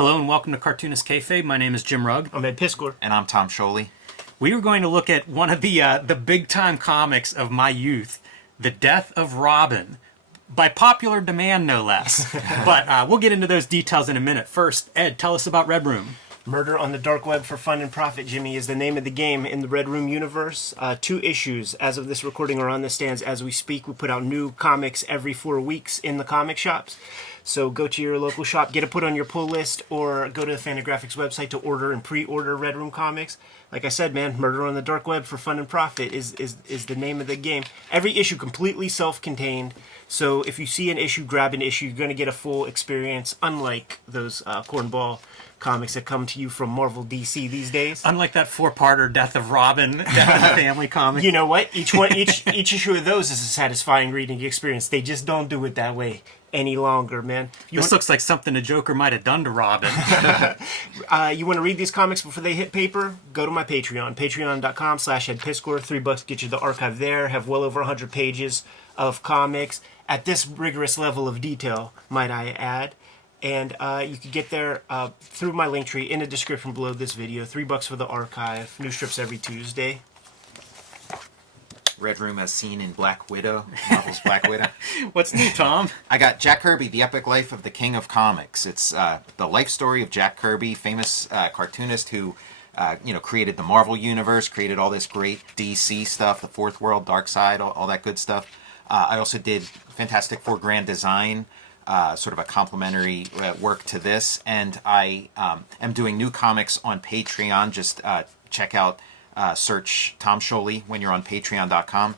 Hello and welcome to Cartoonist Kayfabe. My name is Jim Rugg. I'm Ed Piskor. And I'm Tom Scholey. We are going to look at one of the big-time comics of my youth, The Death of Robin, by popular demand, no less. But we'll get into those details in a minute. First, Ed, tell us about Red Room. Murder on the Dark Web for Fun and Profit, Jimmy, is the name of the game in the Red Room universe. 2 issues, as of this recording, are on the stands as we speak. We put out new comics every 4 weeks in the comic shops. So go to your local shop, get it put on your pull list, or go to the Fantagraphics website to order and pre-order Red Room comics. Like I said, man, Murder on the Dark Web for Fun and Profit is the name of the game. Every issue completely self-contained. So if you see an issue, grab an issue. You're going to get a full experience, unlike those cornball comics that come to you from Marvel DC these days. Unlike that 4-parter Death of Robin, Death of the Family comic. You know what? Each issue of those is a satisfying reading experience. They just don't do it that way any longer, man. This looks like something the Joker might have done to Robin. You want to read these comics before they hit paper? Go to my Patreon. Patreon.com/EdPiskor. $3 get you the archive there. Have well over 100 pages of comics at this rigorous level of detail, might I add. And you can get there through my link tree in the description below this video. $3 for the archive. New strips every Tuesday. Red Room as seen in Black Widow, Marvel's Black Widow. What's new, Tom? I got Jack Kirby, The Epic Life of the King of Comics. It's the life story of Jack Kirby, famous cartoonist who created the Marvel Universe, created all this great DC stuff, the Fourth World, Dark Side, all that good stuff. I also did Fantastic Four Grand Design, sort of a complementary work to this. And I am doing new comics on Patreon. Just check out search Tom Scholey when you're on patreon.com.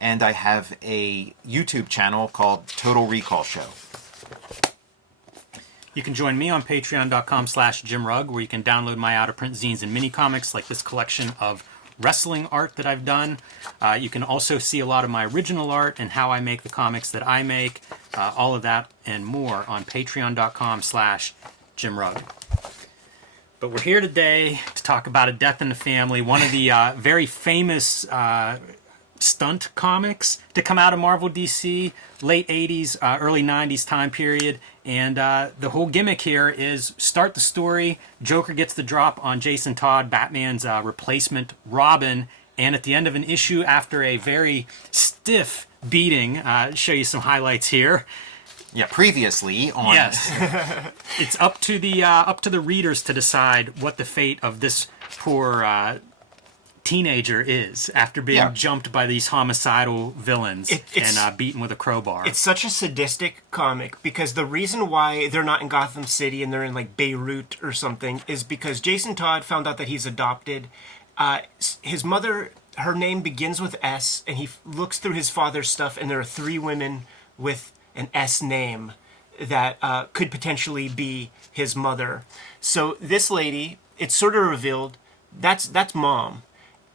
And I have a YouTube channel called Total Recall Show. You can join me on patreon.com/JimRugg, where you can download my out-of-print zines and mini-comics like this collection of wrestling art that I've done. You can also see a lot of my original art and how I make the comics that I make. All of that and more on patreon.com/JimRugg. But we're here today to talk about A Death in the Family, one of the very famous stunt comics to come out of Marvel DC, late 80s, early 90s time period. And the whole gimmick here is start the story, Joker gets the drop on Jason Todd, Batman's replacement Robin, and at the end of an issue, after a very stiff beating, show you some highlights here. Yeah, previously on... Yes. It's up to the readers to decide what the fate of this poor teenager is after being jumped by these homicidal villains and beaten with a crowbar. It's such a sadistic comic because the reason why they're not in Gotham City and they're in like Beirut or something is because Jason Todd found out that he's adopted. His mother, her name begins with S, and he looks through his father's stuff, and there are 3 women with an S name that could potentially be his mother. So this lady, it's sort of revealed, that's mom.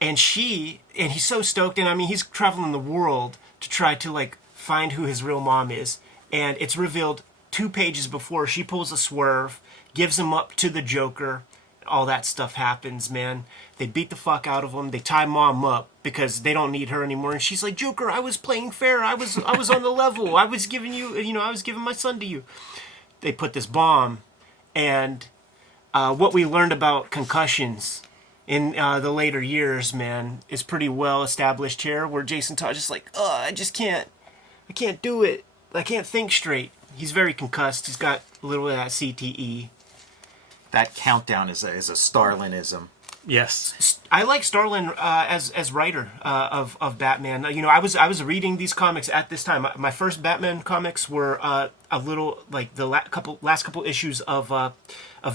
And he's so stoked, and I mean, he's traveling the world to try to like find who his real mom is. And it's revealed 2 pages before she pulls a swerve, gives him up to the Joker. All that stuff happens, man. They beat the fuck out of him. They tie mom up because they don't need her anymore. And she's like, Joker, I was playing fair. I was on the level. I was giving you, I was giving my son to you. They put this bomb. And what we learned about concussions in the later years, man, is pretty well established here, where Jason Todd just like, I can't do it. I can't think straight. He's very concussed. He's got a little of that CTE. That countdown is a Starlinism. Yes, I like Starlin as writer of Batman. I was reading these comics at this time. My first Batman comics were a little like the last couple issues of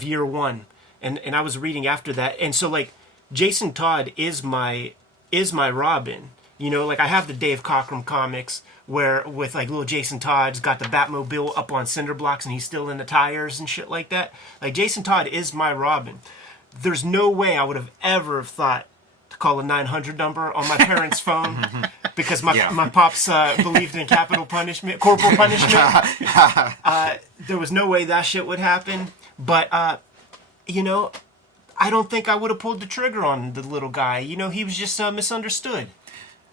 year 1, and I was reading after that. And so like Jason Todd is my Robin. Like I have the Dave Cockrum comics where with like little Jason Todd's got the Batmobile up on cinder blocks and he's still in the tires and shit like that. Like Jason Todd is my Robin. There's no way I would have ever thought to call a 900 number on my parents' phone because my pops believed in corporal punishment. There was no way that shit would happen. But I don't think I would have pulled the trigger on the little guy. He was just misunderstood.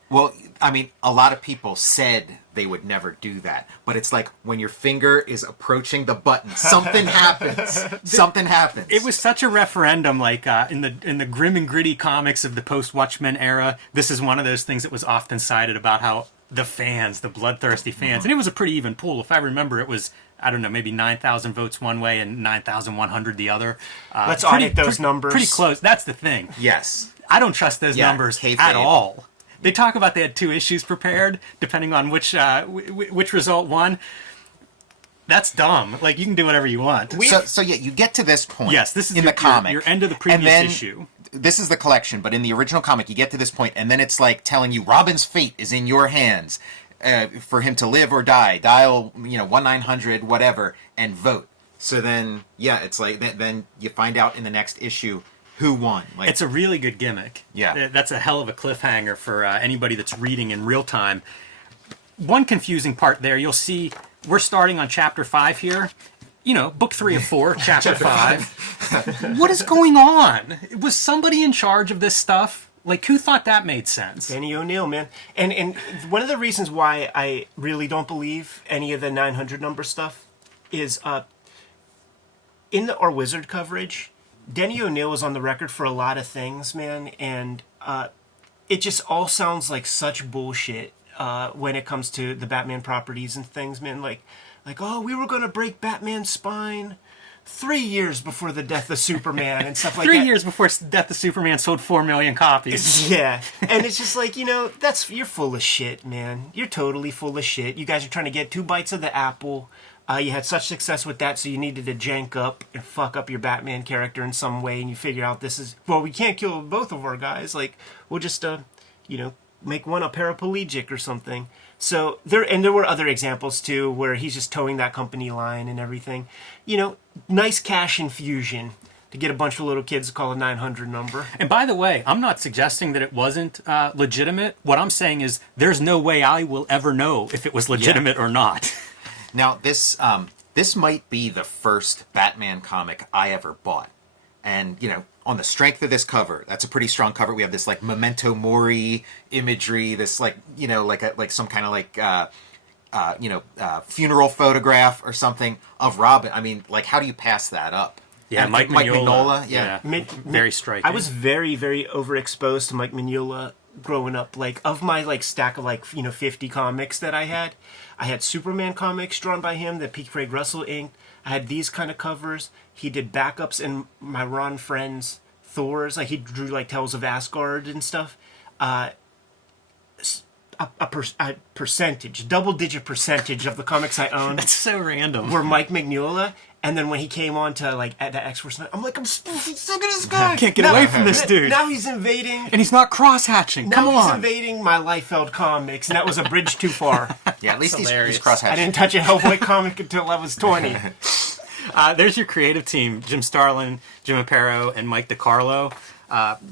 Well, I mean, a lot of people said they would never do that. But it's like when your finger is approaching the button, something happens. Something happens. It was such a referendum, like in the grim and gritty comics of the post-Watchmen era. This is one of those things that was often cited about how the fans, the bloodthirsty fans, and it was a pretty even pool. If I remember, it was, I don't know, maybe 9,000 votes one way and 9,100 the other. Let's audit those numbers. Pretty close. That's the thing. Yes. I don't trust those numbers Kayfabe. at all. They talk about they had 2 issues prepared, depending on which result won. That's dumb. Like, you can do whatever you want. So yeah, you get to this point. Yes, this is in the comic. Your end of the previous issue. This is the collection, but in the original comic, you get to this point, and then it's like telling you Robin's fate is in your hands. For him to live or die, dial 1-900 whatever and vote. So then, yeah, it's like then you find out in the next issue who won. Like, it's a really good gimmick. Yeah, that's a hell of a cliffhanger for anybody that's reading in real time. One confusing part there, you'll see we're starting on chapter 5 here. Book 3 of 4, chapter 5. What is going on? Was somebody in charge of this stuff? Like, who thought that made sense? Danny O'Neill, man. And one of the reasons why I really don't believe any of the 900 number stuff is in our Wizard coverage, Danny O'Neill was on the record for a lot of things, man, and it just all sounds like such bullshit when it comes to the Batman properties and things, man. Like, oh, we were going to break Batman's spine 3 years before the death of Superman and stuff like that. 3 years before Death of Superman sold 4 million copies. Yeah. And it's just like, you're full of shit, man. You're totally full of shit. You guys are trying to get 2 bites of the apple. You had such success with that, so you needed to jank up and fuck up your Batman character in some way, and you figure out we can't kill both of our guys. Like, we'll just, make one a paraplegic or something. So there were other examples too where he's just towing that company line and everything. Nice cash infusion to get a bunch of little kids to call a 900 number. And by the way, I'm not suggesting that it wasn't legitimate. What I'm saying is there's no way I will ever know if it was legitimate or not. Now this might be the first Batman comic I ever bought, and on the strength of this cover, that's a pretty strong cover. We have this like memento mori imagery, this like some kind of funeral photograph or something of Robin. I mean, like, how do you pass that up? Yeah, and Mike Mignola. Yeah, very striking. I was very, very overexposed to Mike Mignola growing up. Like, of my stack of 50 comics that I had Superman comics drawn by him that Pete Craig Russell inked. I had these kind of covers. He did backups in my Ron Friends Thor's. Like, he drew Tales of Asgard and stuff. A percentage, double-digit percentage of the comics I owned. That's so random. Were Mike Mignola. And then when he came on to at the X-Force, I'm like, I'm sick of this guy. Can't get away from this dude. Now he's invading. And he's not cross-hatching. Come Now he's on. invading my Liefeld comics, and that was a bridge too far. Yeah, at least he's I cross-hatching. didn't touch a Hellboy comic until I was 20. There's your creative team: Jim Starlin, Jim Aparo, and Mike DiCarlo.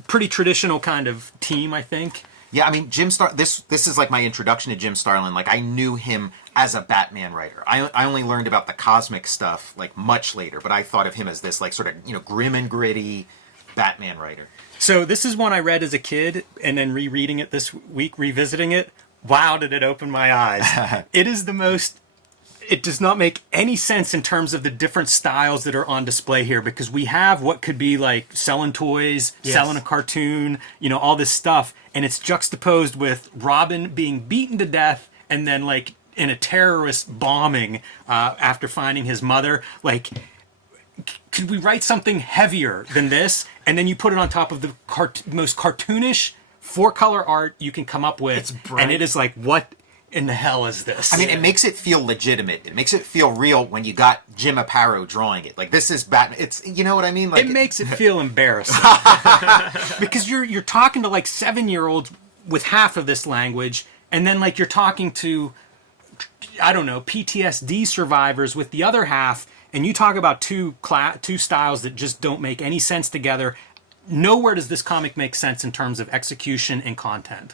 Pretty traditional kind of team, I think. Yeah, I mean, this is like my introduction to Jim Starlin. Like, I knew him as a Batman writer. I only learned about the cosmic stuff much later, but I thought of him as this sort of grim and gritty Batman writer. So this is one I read as a kid, and then rereading it this week, revisiting it. Wow, did it open my eyes! It is the most. It does not make any sense in terms of the different styles that are on display here, because we have what could be like selling toys, selling a cartoon, all this stuff, and it's juxtaposed with Robin being beaten to death, and then in a terrorist bombing after finding his mother. Like, could we write something heavier than this? And then you put it on top of the most cartoonish 4-color art you can come up with. It's bright. And it is like, what in the hell is this? I mean, it makes it feel legitimate. It makes it feel real when you got Jim Aparo drawing it. Like, this is Batman. It's, you know what I mean? Like, it makes it feel embarrassing. Because you're talking to 7-year-olds with half of this language, and then you're talking to, I don't know, PTSD survivors with the other half, and you talk about two styles that just don't make any sense together. Nowhere does this comic make sense in terms of execution and content.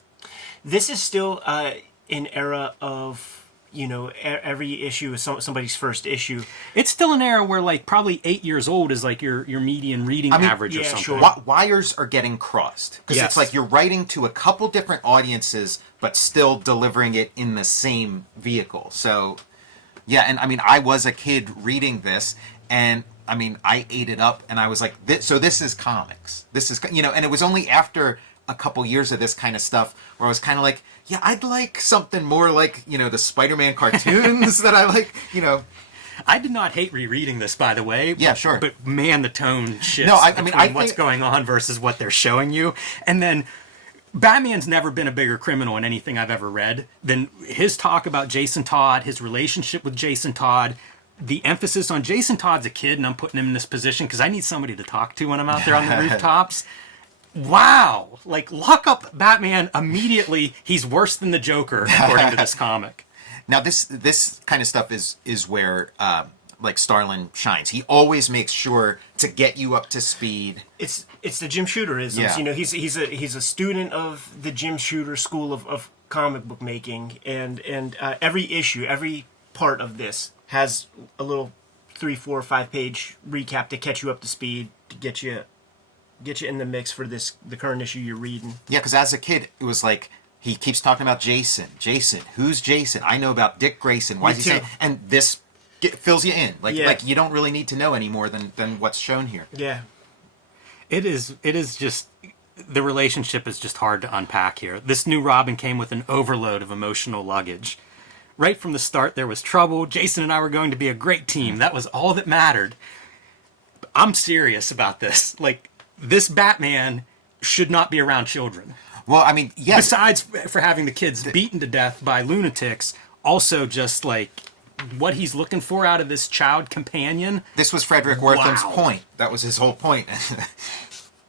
This is still an era of every issue is somebody's first issue. It's still an era where like probably 8 years old is like your median reading average or yeah, something. sure. Wires are getting crossed because Yes. it's like you're writing to a couple different audiences, but still delivering it in the same vehicle. So, yeah, and I mean, I was a kid reading this, and I mean, I ate it up, and I was like, so this is comics. This is, and it was only after a couple years of this kind of stuff where I was kind of like, yeah, I'd like something more like, the Spider-Man cartoons that I like, I did not hate rereading this, by the way. Yeah, sure. But man, the tone shifts No, I mean, between I think- what's going on versus what they're showing you. And then Batman's never been a bigger criminal in anything I've ever read than his talk about Jason Todd, his relationship with Jason Todd, the emphasis on Jason Todd's a kid, and I'm putting him in this position because I need somebody to talk to when I'm out there on the rooftops. Wow. Like, lock up Batman immediately. He's worse than the Joker, according to this comic. Now, this kind of stuff is where like Starlin shines. He always makes sure to get you up to speed. It's the Jim Shooter-isms. Yeah. He's a student of the Jim Shooter school of comic book making, and every issue, every part of this has a little 3, 4, 5 page recap to catch you up to speed, to get you in the mix for the current issue you're reading. Yeah, because as a kid, it was like he keeps talking about Jason. Jason, who's Jason? I know about Dick Grayson. Why is he too. saying? And this fills you in. Like Yeah. like you don't really need to know any more than what's shown here. Yeah. It is just, the relationship is just hard to unpack here. This new Robin came with an overload of emotional luggage. Right from the start, there was trouble. Jason and I were going to be a great team. That was all that mattered. I'm serious about this. Like, this Batman should not be around children. Well, I mean, yes. Besides for having the kids beaten to death by lunatics, also just like what he's looking for out of this child companion. This was Frederick Wortham's Wow. point. That was his whole point.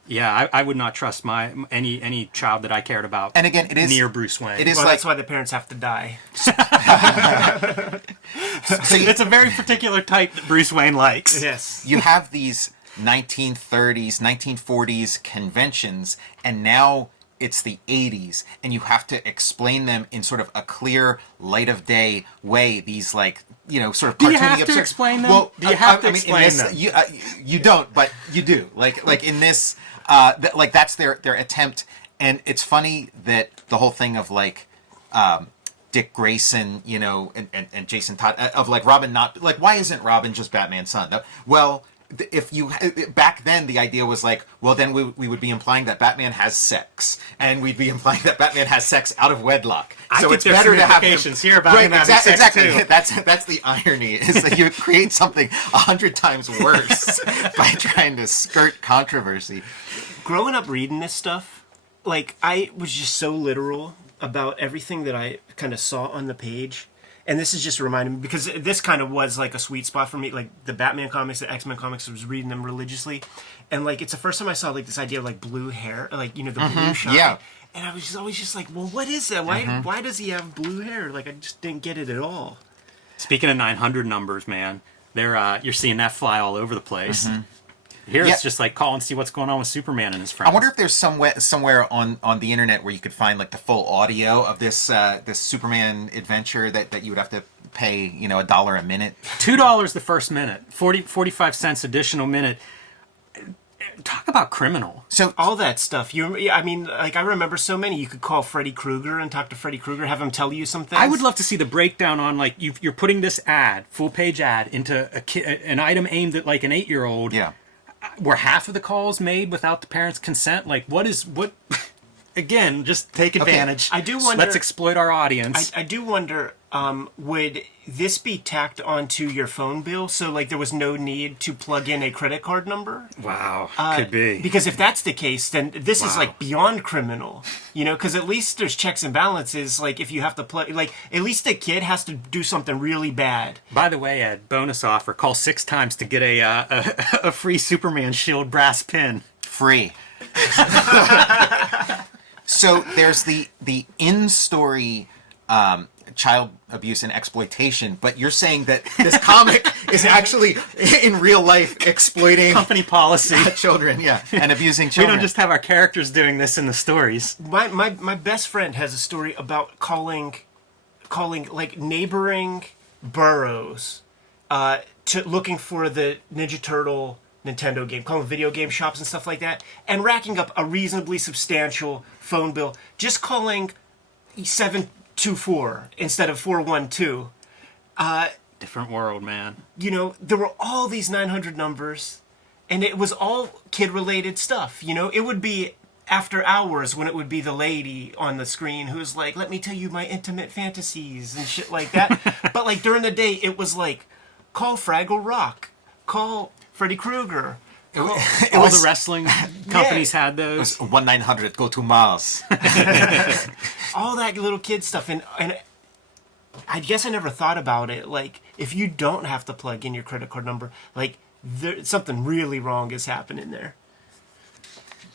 Yeah, I would not trust any child that I cared about. And again, it is near Bruce Wayne. It is Well, like that's why the parents have to die. so It's a very particular type that Bruce Wayne likes. Yes. you have these 1930s, 1940s conventions, and now it's the 80s, and you have to explain them in sort of a clear, light of day way. These like sort of cartoony. Do you have to absurd- explain them? Well, Do you have to I mean, in explain this, them? You don't, but you do. Like in this, like that's their attempt, and it's funny that the whole thing of like. Dick Grayson, and Jason Todd, of like Robin not like, why isn't Robin just Batman's son? No, well, if you back then the idea was like, well, then we would be implying that Batman has sex, and we'd be implying that Batman has sex out of wedlock. I So think it's there's better some to have him implications here about him having sex, exactly. too. That's the irony, is that you create something 100 times worse by trying to skirt controversy. Growing up reading this stuff, like, I was just so literal about everything that I kind of saw on the page. And this is just reminding me, because this kind of was like a sweet spot for me, like the Batman comics, the X-Men comics, I was reading them religiously. And like, it's the first time I saw like this idea of like blue hair, like, the blue shine. yeah. And I was just always just like, well, what is that? Why does he have blue hair? Like, I just didn't get it at all. Speaking of 900 numbers, man, you're seeing that fly all over the place. Here Yeah. it's just like call and see what's going on with Superman and his friends. I wonder if there's somewhere on the internet where you could find like the full audio of this Superman adventure that you would have to pay $1 a minute. $2 the first minute, 45 cents additional minute. Talk about criminal. So All that stuff. I mean, like, I remember so many. You could call Freddy Krueger and talk to Freddy Krueger, have him tell you some things. I would love to see the breakdown on like you're putting this full page ad into an item aimed at like an 8-year-old. yeah. Were half of the calls made without the parents' consent? Like, what? Again, just take advantage. I do wonder- Let's exploit our audience. I do wonder, would this be tacked onto your phone bill? So, like, there was no need to plug in a credit card number? Wow, could be. Because if that's the case, then this is, Wow. like, beyond criminal. Because at least there's checks and balances. Like, if you have to play... Like, at least the kid has to do something really bad. By the way, Ed, bonus offer: call 6 times to get a free Superman shield brass pin. Free. So there's the in-story child abuse and exploitation, but you're saying that this comic is actually in real life exploiting Company policy. children, and abusing We children. don't just have our characters doing this in the stories. My best friend has a story about calling calling like neighboring boroughs to looking for the Ninja Turtle Nintendo game, calling video game shops and stuff like that, and racking up a reasonably substantial phone bill just calling 724 instead of 412. Different world, man. You know, there were all these 900 numbers, and it was all kid-related stuff. You know, it would be after hours when it would be the lady on the screen who's like, let me tell you my intimate fantasies and shit like that. But like during the day, it was like, call Fraggle Rock, call Freddy Krueger. All the wrestling companies had those. 1-900 go to Mars. All that little kid stuff. And I guess I never thought about it. Like, if you don't have to plug in your credit card number, like, something really wrong is happening there.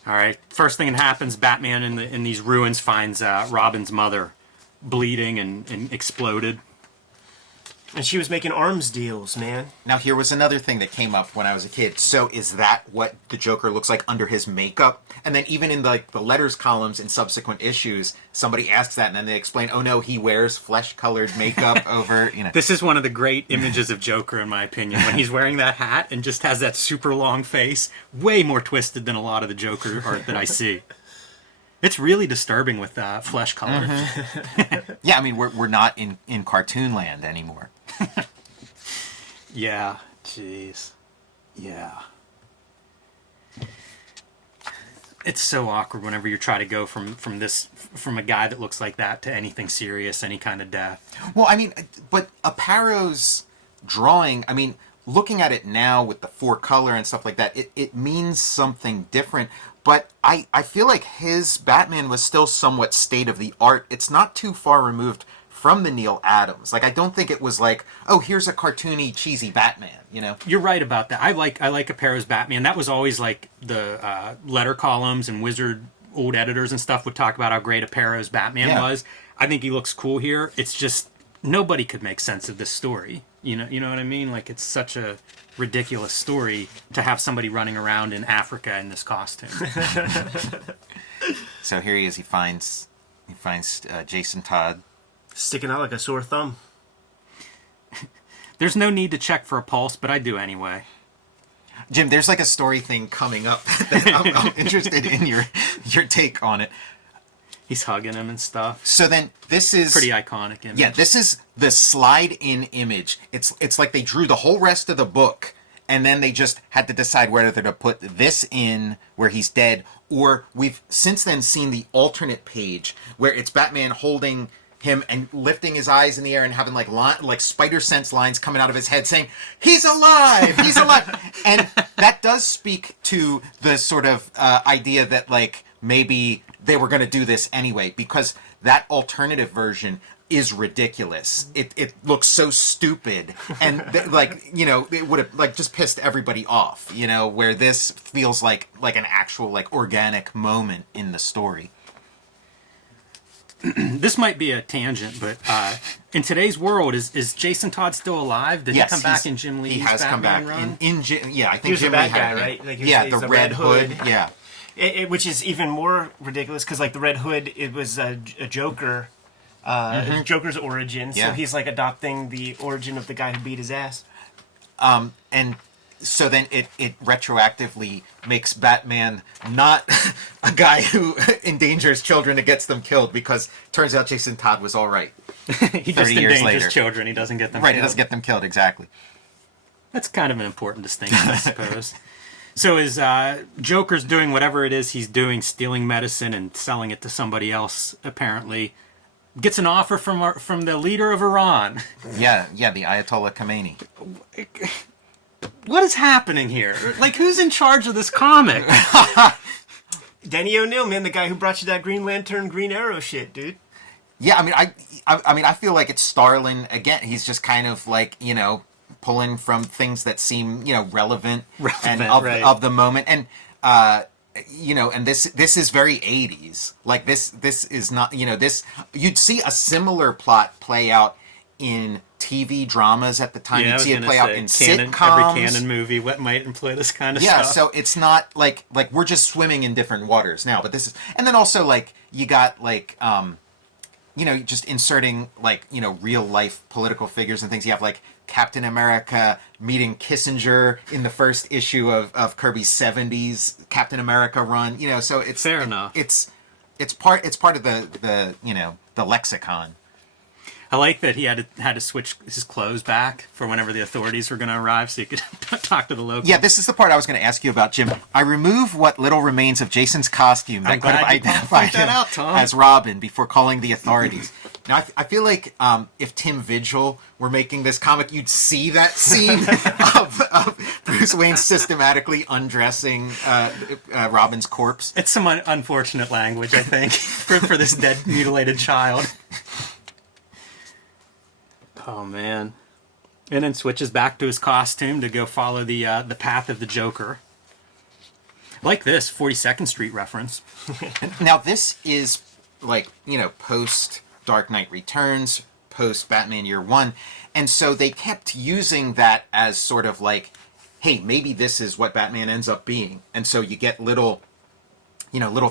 All right. First thing that happens, Batman in these ruins finds Robin's mother bleeding and exploded. And she was making arms deals, man. Now, here was another thing that came up when I was a kid. So is that what the Joker looks like under his makeup? And then even in the letters columns in subsequent issues, somebody asks that, and then they explain, oh no, he wears flesh-colored makeup over, you know. This is one of the great images of Joker, in my opinion, when he's wearing that hat and just has that super long face. Way more twisted than a lot of the Joker art that I see. It's really disturbing with flesh color. Mm-hmm. Yeah, I mean, we're not in cartoon land anymore. Yeah, jeez. Yeah. It's so awkward whenever you try to go from a guy that looks like that to anything serious, any kind of death. Well, I mean, but Apparo's drawing, I mean, looking at it now with the 4-color and stuff like that, it means something different. But I feel like his Batman was still somewhat state-of-the-art. It's not too far removed from the Neil Adams. Like, I don't think it was like, oh, here's a cartoony, cheesy Batman, you know? You're right about that. I like Apparo's Batman. That was always like the letter columns and Wizard old editors and stuff would talk about how great Apparo's Batman was. I think he looks cool here. It's just nobody could make sense of this story. You know what I mean? Like, it's such a ridiculous story to have somebody running around in Africa in this costume. So here he is. He finds Jason Todd sticking out like a sore thumb. There's no need to check for a pulse, but I do anyway. Jim, there's like a story thing coming up that I'm interested in your take on it. He's hugging him and stuff. So then this is pretty iconic image. Yeah, this is the slide-in image. It's like they drew the whole rest of the book, and then they just had to decide whether to put this in where he's dead, or we've since then seen the alternate page where it's Batman holding him and lifting his eyes in the air and having like spider sense lines coming out of his head saying, he's alive, he's alive. And that does speak to the sort of idea that like maybe they were going to do this anyway, because that alternative version is ridiculous. It looks so stupid, and it would have like just pissed everybody off, you know, where this feels like an actual like organic moment in the story. This might be a tangent, but in today's world, is Jason Todd still alive? Did he come back in Jim Lee's Batman come back run? I think he was Jim the bad Lee guy, had right? Like the Red Hood. Yeah. Which is even more ridiculous because, like, the Red Hood, it was a Joker, Joker's origin. So he's like adopting the origin of the guy who beat his ass. And so then it retroactively makes Batman not a guy who endangers children and gets them killed, because turns out Jason Todd was all right. He just endangers children. He doesn't get them killed. He doesn't get them killed, exactly. That's kind of an important distinction, I suppose. So is Joker's doing whatever it is he's doing, stealing medicine and selling it to somebody else, apparently. Gets an offer from the leader of Iran. Yeah, the Ayatollah Khomeini. What is happening here? Like, who's in charge of this comic? Denny O'Neil, man, the guy who brought you that Green Lantern, Green Arrow shit, dude. Yeah, I mean, I feel like it's Starlin again. He's just kind of like, you know, pulling from things that seem, you know, relevant and of the moment, and you know, and this is very 80s. Like this is not, you know, this you'd see a similar plot play out in TV dramas at the time. You'd see it play out in sitcoms. Every canon movie might employ this kind of stuff. Yeah, so it's not like we're just swimming in different waters now, but this is, and then also like you got like just inserting like, real life political figures and things. You have like Captain America meeting Kissinger in the first issue of Kirby's 70s Captain America run. So it's fair enough. It's part of the lexicon. I like that he had to switch his clothes back for whenever the authorities were going to arrive, so he could talk to the locals. Yeah, this is the part I was going to ask you about, Jim. I remove what little remains of Jason's costume that could have identified him as Robin before calling the authorities. Now, I feel like if Tim Vigil were making this comic, you'd see that scene of Bruce Wayne systematically undressing Robin's corpse. It's some unfortunate language, I think, for this dead, mutilated child. Oh, man. And then switches back to his costume to go follow the path of the Joker. Like this 42nd Street reference. Now, this is like, post Dark Knight Returns, post Batman Year One. And so they kept using that as sort of like, hey, maybe this is what Batman ends up being. And so you get little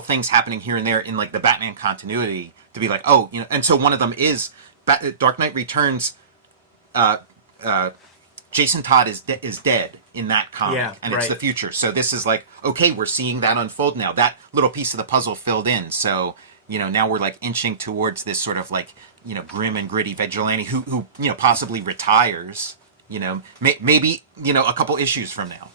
things happening here and there in like the Batman continuity to be like, oh, and so one of them is Dark Knight Returns. Jason Todd is dead in that comic, and it's the future. So this is like, okay, we're seeing that unfold now. That little piece of the puzzle filled in. So now we're like inching towards this sort of like grim and gritty vigilante who possibly retires. Maybe a couple issues from now.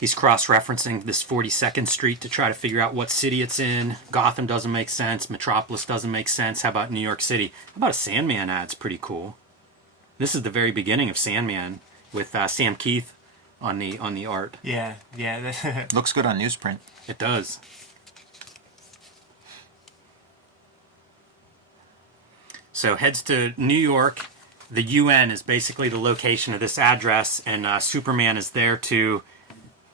He's cross-referencing this 42nd Street to try to figure out what city it's in. Gotham doesn't make sense. Metropolis doesn't make sense. How about New York City? How about a Sandman ad's pretty cool. This is the very beginning of Sandman with Sam Keith on the art. Yeah. Looks good on newsprint. It does. So heads to New York. The UN is basically the location of this address, and Superman is there to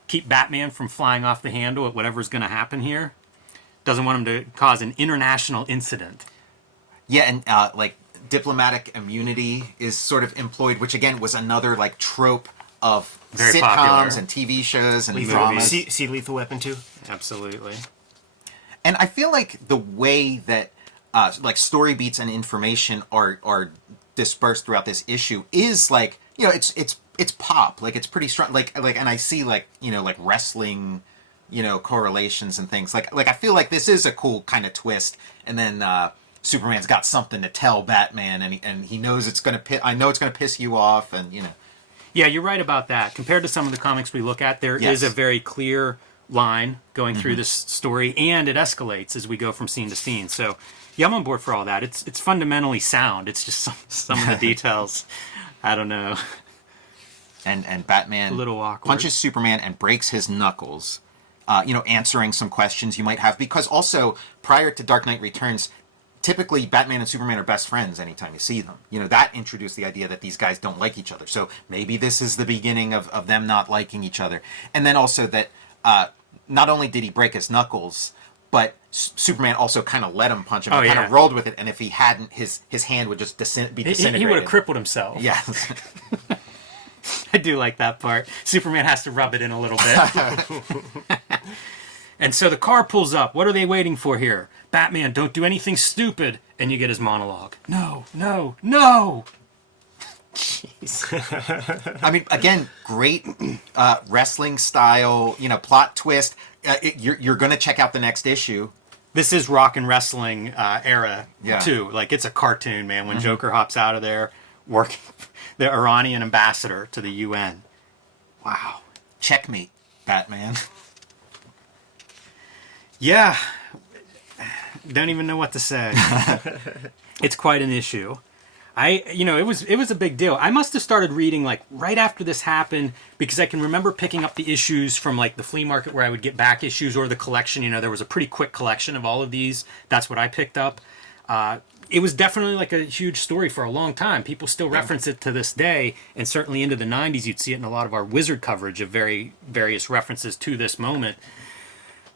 keep Batman from flying off the handle at whatever's going to happen here. Doesn't want him to cause an international incident. Yeah, and like diplomatic immunity is sort of employed, which again was another like trope of Very sitcoms popular. and TV shows and dramas. See Lethal Weapon 2? Absolutely. And I feel like the way that like story beats and information are dispersed throughout this issue is like, it's pop, like it's pretty strong, like and I see like like wrestling correlations and things like I feel like this is a cool kind of twist, and then Superman's got something to tell Batman, and he knows it's gonna piss you off, and Yeah, you're right about that. Compared to some of the comics we look at, there is a very clear line going through this story, and it escalates as we go from scene to scene. So yeah, I'm on board for all that. It's fundamentally sound. It's just some of the details, I don't know. And Batman A little awkward. punches Superman and breaks his knuckles, answering some questions you might have. Because also, prior to Dark Knight Returns, typically Batman and Superman are best friends anytime you see them. That introduced the idea that these guys don't like each other. So maybe this is the beginning of them not liking each other. And then also that not only did he break his knuckles, but Superman also kind of let him punch him. He kind of rolled with it. And if he hadn't, his hand would just be disintegrated. He would have crippled himself. Yes. I do like that part. Superman has to rub it in a little bit. And so the car pulls up. What are they waiting for here? Batman, don't do anything stupid. And you get his monologue. No. Jeez. I mean, again, great wrestling style, plot twist. You're going to check out the next issue. This is rock and wrestling era, Yeah. too. Like, it's a cartoon, man. When Joker hops out of there, working the Iranian ambassador to the UN. Wow. Checkmate, Batman. Yeah. Don't even know what to say. It's quite an issue. It was a big deal. I must have started reading like right after this happened, because I can remember picking up the issues from like the flea market where I would get back issues, or the collection. There was a pretty quick collection of all of these. That's what I picked up. It was definitely like a huge story for a long time. People still reference it to this day, and certainly into the 90s you'd see it in a lot of our Wizard coverage of various references to this moment.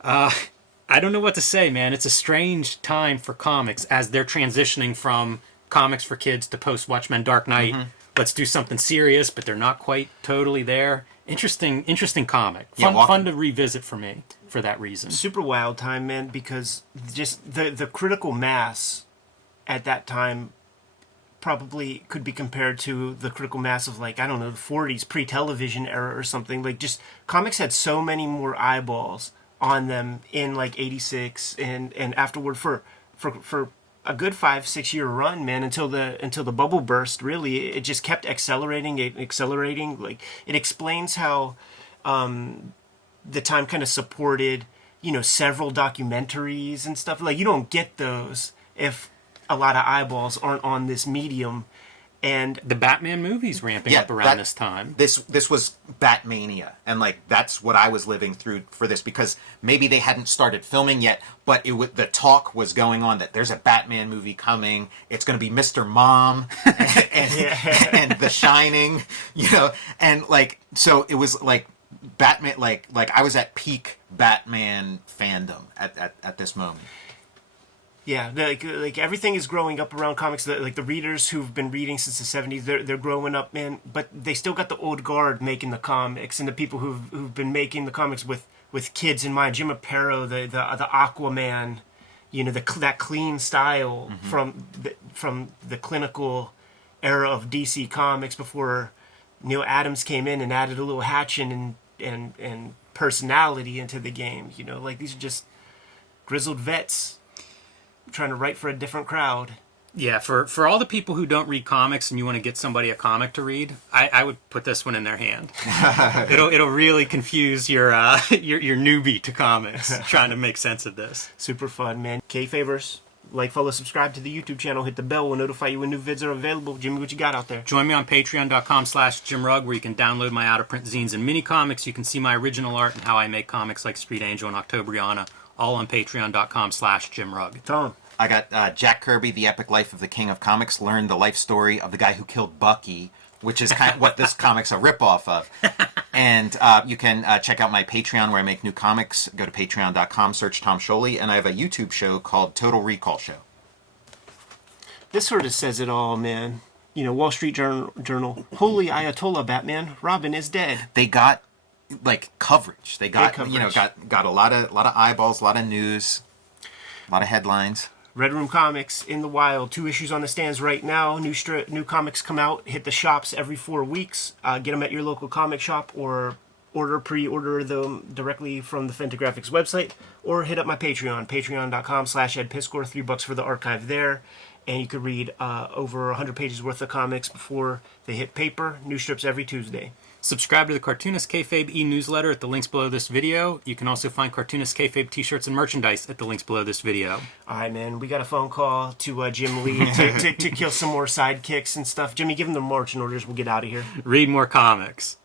I don't know what to say, man. It's a strange time for comics as they're transitioning from comics for kids to post-Watchmen Dark Knight. Let's do something serious, but they're not quite totally there. Interesting comic. Fun to revisit for me. for that reason. Super wild time, man, because just the critical mass at that time probably could be compared to the critical mass of, like, I don't know, the 40s, pre-television era or something. Like, just comics had so many more eyeballs on them in like 86 and afterward for a good 5-6 year run, man, until the bubble burst. Really, it just kept accelerating. Like, it explains how the time kind of supported, you know, several documentaries and stuff. Like, you don't get those if a lot of eyeballs aren't on this medium. And the Batman movies ramping up around this time. This was Batmania, and like that's what I was living through for this, because maybe they hadn't started filming yet, but the talk was going on that there's a Batman movie coming. It's going to be Mr. Mom and The Shining, you know, and like so it was like Batman, like I was at peak Batman fandom at this moment. Yeah, like everything is growing up around comics. Like the readers who've been reading since the 70s, they're growing up, man. But they still got the old guard making the comics, and the people who've been making the comics with kids in mind. Jim Aparo, the Aquaman, you know, that clean style from the clinical era of DC Comics before Neil Adams came in and added a little hatchet and personality into the game. You know, like these are just grizzled vets trying to write for a different crowd. Yeah, for all the people who don't read comics and you want to get somebody a comic to read, I would put this one in their hand. It'll really confuse your newbie to comics trying to make sense of this. Super fun, man. Kayfabers, like, follow, subscribe to the YouTube channel, hit the bell, we'll notify you when new vids are available. Jimmy, what you got out there? Join me on patreon.com/JimRugg, where you can download my out-of-print zines and mini comics. You can see my original art and how I make comics like Street Angel and Octobriana, all on patreon.com/JimRugg. Tom. I got Jack Kirby, The Epic Life of the King of Comics, learned the life story of the guy who killed Bucky, which is kind of what this comic's a ripoff of. And you can check out my Patreon where I make new comics. Go to patreon.com, search Tom Scholey, and I have a YouTube show called Total Recall Show. This sort of says it all, man. You know, Wall Street Journal, holy Ayatollah, Batman, Robin is dead. They got like coverage. They got coverage. You know got a lot of eyeballs, a lot of news, a lot of headlines. Red Room Comics in the wild. 2 issues on the stands right now. New comics come out. Hit the shops every 4 weeks. Get them at your local comic shop, or pre-order them directly from the Fantagraphics website, or hit up my Patreon, patreon.com/edpiscor. $3 for the archive there. And you could read over 100 pages worth of comics before they hit paper. New strips every Tuesday. Subscribe to the Cartoonist Kayfabe e-newsletter at the links below this video. You can also find Cartoonist Kayfabe t-shirts and merchandise at the links below this video. All right, man. We got a phone call to Jim Lee to kill some more sidekicks and stuff. Jimmy, give him the marching orders. We'll get out of here. Read more comics.